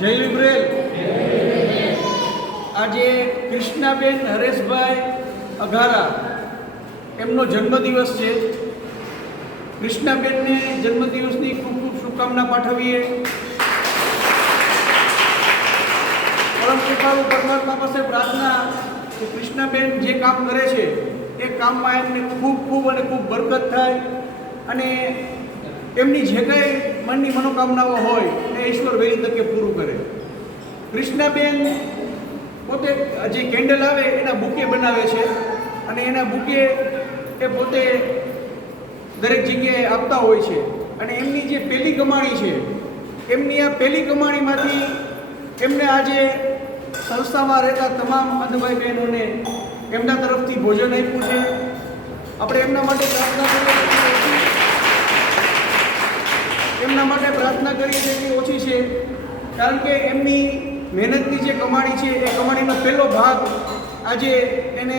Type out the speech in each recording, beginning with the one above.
જય લિબ્રેલ। આજે કૃષ્ણાબેન હરેશભાઈ અઘારા એમનો જન્મદિવસ છે। કૃષ્ણાબેનને જન્મદિવસની ખૂબ ખૂબ શુભકામના પાઠવીએ। પરમ કૃપાળુ પરમાત્મા પાસે પ્રાર્થના કે કૃષ્ણાબેન જે કામ કરે છે એ કામમાં એમને ખૂબ ખૂબ અને ખૂબ બરકત થાય અને એમની જે કંઈ મનની મનોકામનાઓ હોય એ ઈશ્વર વહેલી તકે પૂરું કરે। કૃષ્ણાબેન પોતે જે કેન્ડલ આવે એના બુકે બનાવે છે અને એના બુકે એ પોતે દરેક જગ્યાએ આપતા હોય છે અને એમની જે પહેલી કમાણી છે એમની આ પહેલી કમાણીમાંથી એમને આજે સંસ્થામાં રહેતા તમામ અંધભાઈ બહેનોને એમના તરફથી ભોજન આપ્યું છે। આપણે એમના માટે પ્રાર્થના કરીએ એમના માટે પ્રાર્થના કરીએ છીએ કે ઓછી છે, કારણ કે એમની મહેનતની જે કમાણી છે એ કમાણીનો પહેલો ભાગ આજે એને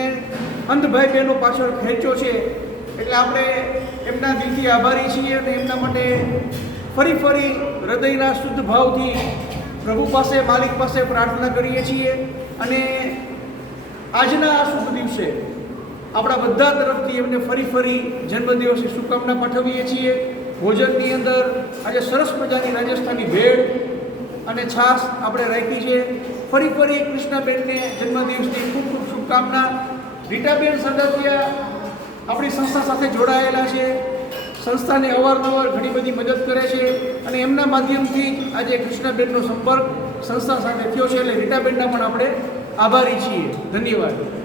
અંધભાઈ બહેનો પાછળ ખેંચ્યો છે। એટલે આપણે એમના દિલથી આભારી છીએ અને એમના માટે ફરી હૃદયના શુદ્ધ ભાવથી પ્રભુ પાસે, માલિક પાસે પ્રાર્થના કરીએ છીએ અને આજના આ શુભ દિવસે આપણા બધા તરફથી એમને ફરી જન્મદિવસની શુભકામના પાઠવીએ છીએ। ભોજનની અંદર આજે સરસ મજાની રાજસ્થાની ભેળ અને છાશ આપણે રાખી છે। ફરી કૃષ્ણાબેનને જન્મદિવસની ખૂબ ખૂબ શુભકામના। રીટાબેન સદતિયા આપણી સંસ્થા સાથે જોડાયેલા છે, સંસ્થાને અવારનવાર ઘણી બધી મદદ કરે છે અને એમના માધ્યમથી આજે કૃષ્ણાબેનનો સંપર્ક સંસ્થા સાથે થયો છે। એટલે રીટાબેનના પણ આપણે આભારી છીએ। ધન્યવાદ।